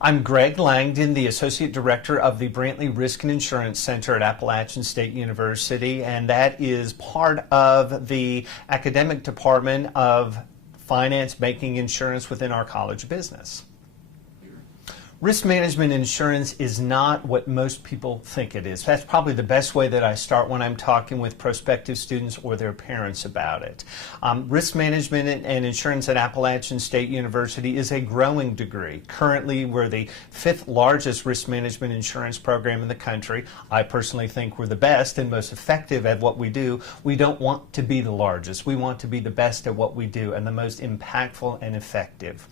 I'm Greg Langdon, the Associate Director of the Brantley Risk and Insurance Center at Appalachian State University, and that is part of the academic department of finance, banking, insurance within our College of Business. Risk management insurance is not what most people think it is. That's probably the best way that I start when I'm talking with prospective students or their parents about it. Risk management and insurance at Appalachian State University is a growing degree. Currently, we're the 5th largest risk management insurance program in the country. I personally think we're the best and most effective at what we do. We don't want to be the largest. We want to be the best at what we do and the most impactful and effective.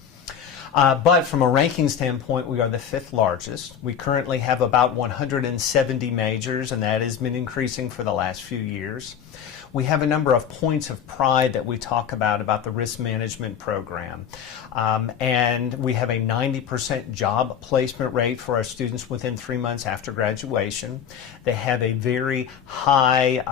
But from a ranking standpoint, we are the 5th largest. We currently have about 170 majors, and that has been increasing for the last few years. We have a number of points of pride that we talk about the risk management program. And we have a 90% job placement rate for our students within 3 months after graduation. They have a very high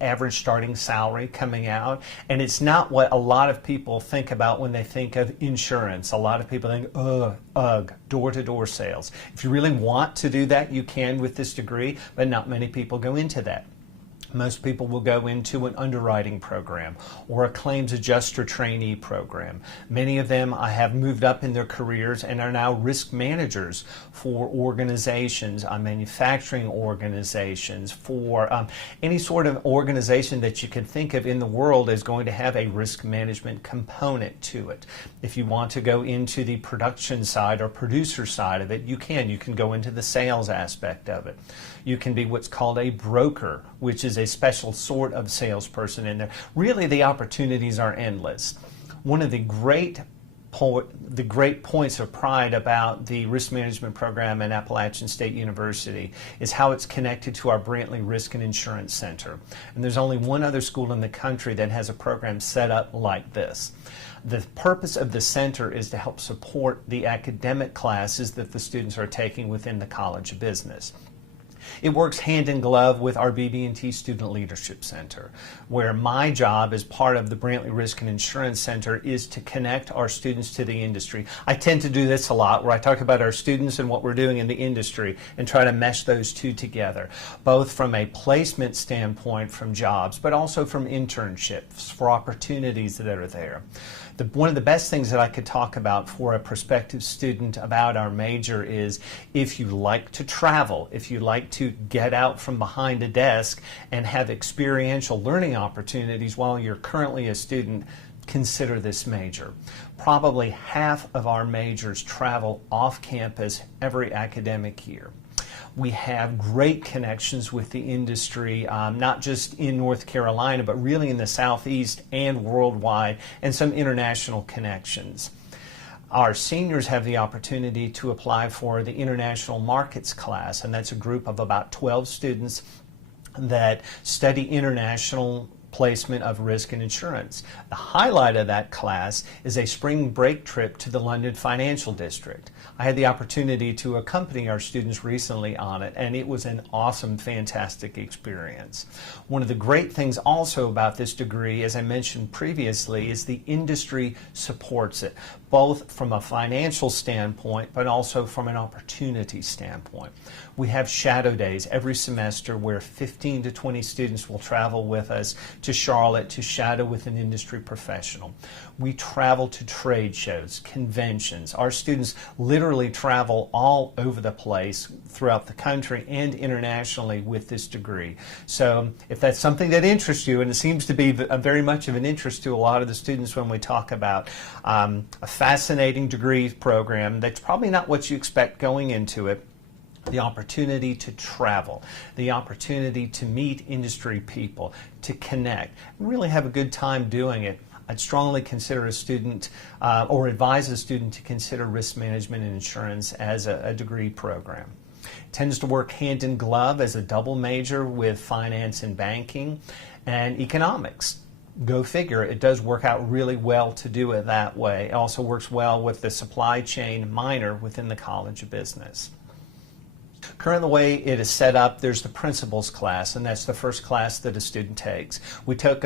average starting salary coming out. And it's not what a lot of people think about when they think of insurance. A lot of people think, ugh, door-to-door sales. If you really want to do that, you can with this degree, but not many people go into that. Most people will go into an underwriting program or a claims adjuster trainee program. Many of them have moved up in their careers and are now risk managers for organizations, manufacturing organizations, for any sort of organization that you could think of in the world is going to have a risk management component to it. If you want to go into the production side or producer side of it, you can. You can go into the sales aspect of it. You can be what's called a broker, which is a special sort of salesperson in there. Really, the opportunities are endless. One of the great points of pride about the risk management program at Appalachian State University is how it's connected to our Brantley Risk and Insurance Center. And there's only one other school in the country that has a program set up like this. The purpose of the center is to help support the academic classes that the students are taking within the College of Business. It works hand in glove with our BB&T Student Leadership Center, where my job as part of the Brantley Risk and Insurance Center is to connect our students to the industry. I tend to do this a lot, where I talk about our students and what we're doing in the industry and try to mesh those two together, both from a placement standpoint from jobs, but also from internships for opportunities that are there. One of the best things that I could talk about for a prospective student about our major is if you like to travel, if you like to get out from behind a desk and have experiential learning opportunities while you're currently a student, consider this major. Probably half of our majors travel off campus every academic year. We have great connections with the industry, not just in North Carolina, but really in the Southeast and worldwide, and some international connections. Our seniors have the opportunity to apply for the International Markets class, and that's a group of about 12 students that study international placement of risk and insurance. The highlight of that class is a spring break trip to the London Financial District. I had the opportunity to accompany our students recently on it, and it was an awesome, fantastic experience. One of the great things also about this degree, as I mentioned previously, is the industry supports it, both from a financial standpoint, but also from an opportunity standpoint. We have shadow days every semester where 15 to 20 students will travel with us to Charlotte to shadow with an industry professional. We travel to trade shows, conventions. Our students literally travel all over the place throughout the country and internationally with this degree. So if that's something that interests you, and it seems to be very much of an interest to a lot of the students when we talk about a fascinating degree program that's probably not what you expect going into it, the opportunity to travel, the opportunity to meet industry people, to connect, really have a good time doing it, I'd strongly consider a student or advise a student to consider risk management and insurance as a degree program. It tends to work hand in glove as a double major with finance and banking and economics. Go figure, it does work out really well to do it that way. It also works well with the supply chain minor within the College of Business. Currently, the way it is set up, there's the principles class, and that's the first class that a student takes. We joke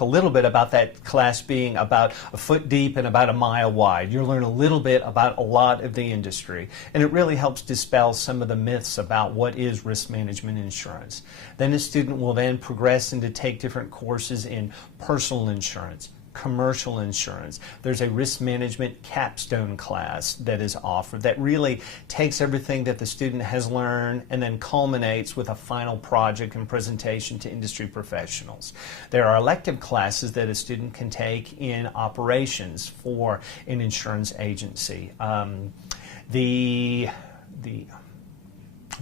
a little bit about that class being about a foot deep and about a mile wide. You'll learn a little bit about a lot of the industry, and it really helps dispel some of the myths about what is risk management insurance. Then a student will then progress into take different courses in personal insurance, commercial insurance. There's a risk management capstone class that is offered that really takes everything that the student has learned and then culminates with a final project and presentation to industry professionals. There are elective classes that a student can take in operations for an insurance agency. The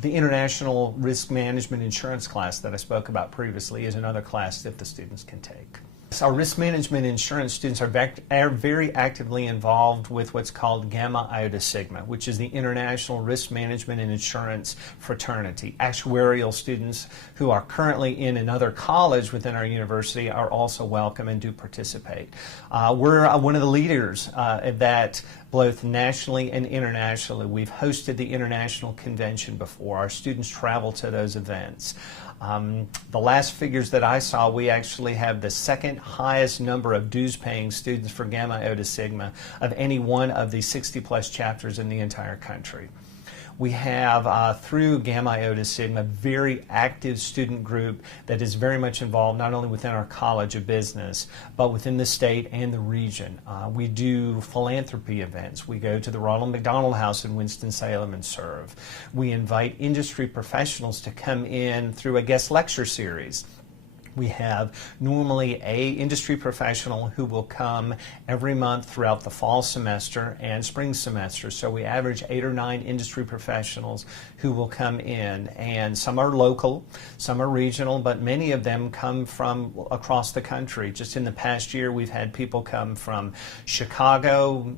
International Risk Management Insurance class that I spoke about previously is another class that the students can take. Our risk management insurance students are very actively involved with what's called Gamma Iota Sigma, which is the International Risk Management and Insurance Fraternity. Actuarial students who are currently in another college within our university are also welcome and do participate. We're one of the leaders of that, both nationally and internationally. We've hosted the international convention before. Our students travel to those events. The last figures that I saw, we actually have the second highest number of dues paying students for Gamma Iota Sigma of any one of the 60+ chapters in the entire country. We have, through Gamma Iota Sigma, a very active student group that is very much involved not only within our College of Business, but within the state and the region. We do philanthropy events. We go to the Ronald McDonald House in Winston-Salem and serve. We invite industry professionals to come in through a guest lecture series. We have normally an industry professional who will come every month throughout the fall semester and spring semester. So we average 8 or 9 industry professionals who will come in, and some are local, some are regional, but many of them come from across the country. Just in the past year, we've had people come from Chicago,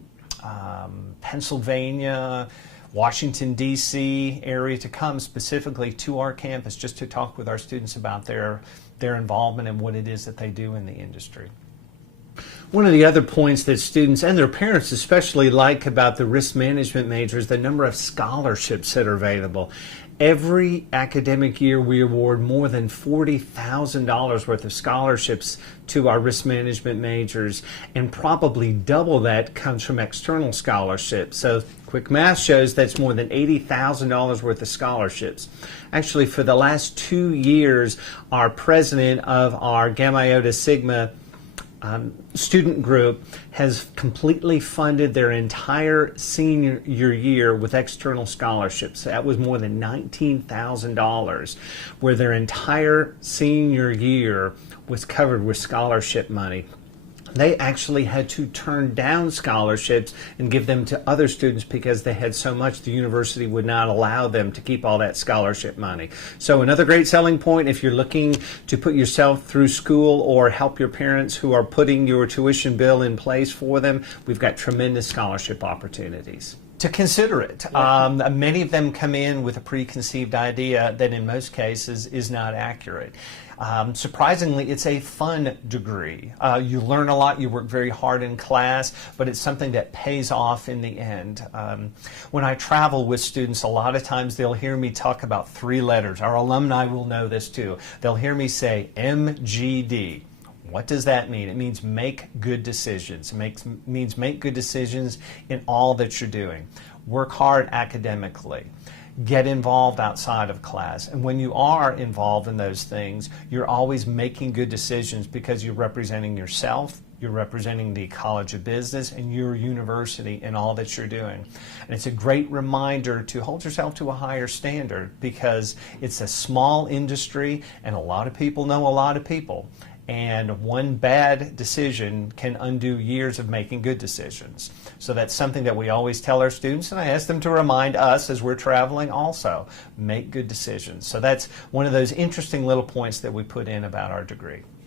Pennsylvania, Washington, D.C. area to come specifically to our campus just to talk with our students about their involvement and what it is that they do in the industry. One of the other points that students and their parents especially like about the risk management major is the number of scholarships that are available. Every academic year we award more than $40,000 worth of scholarships to our risk management majors, and probably double that comes from external scholarships. So quick math shows that's more than $80,000 worth of scholarships. Actually, for the last 2 years, our president of our Gamma Iota Sigma student group has completely funded their entire senior year with external scholarships. That was more than $19,000, where their entire senior year was covered with scholarship money. They actually had to turn down scholarships and give them to other students because they had so much the university would not allow them to keep all that scholarship money. So another great selling point if you're looking to put yourself through school or help your parents who are putting your tuition bill in place for them, we've got tremendous scholarship opportunities. To consider it. Many of them come in with a preconceived idea that in most cases is not accurate. Surprisingly, it's a fun degree. You learn a lot, you work very hard in class, but it's something that pays off in the end. When I travel with students, a lot of times they'll hear me talk about 3 letters. Our alumni will know this too. They'll hear me say MGD. What does that mean? It means make good decisions. It means make good decisions in all that you're doing. Work hard academically. Get involved outside of class. And when you are involved in those things, you're always making good decisions because you're representing yourself, you're representing the College of Business and your university in all that you're doing. And it's a great reminder to hold yourself to a higher standard because it's a small industry and a lot of people know a lot of people. And one bad decision can undo years of making good decisions. So that's something that we always tell our students, and I ask them to remind us as we're traveling also, make good decisions. So that's one of those interesting little points that we put in about our degree.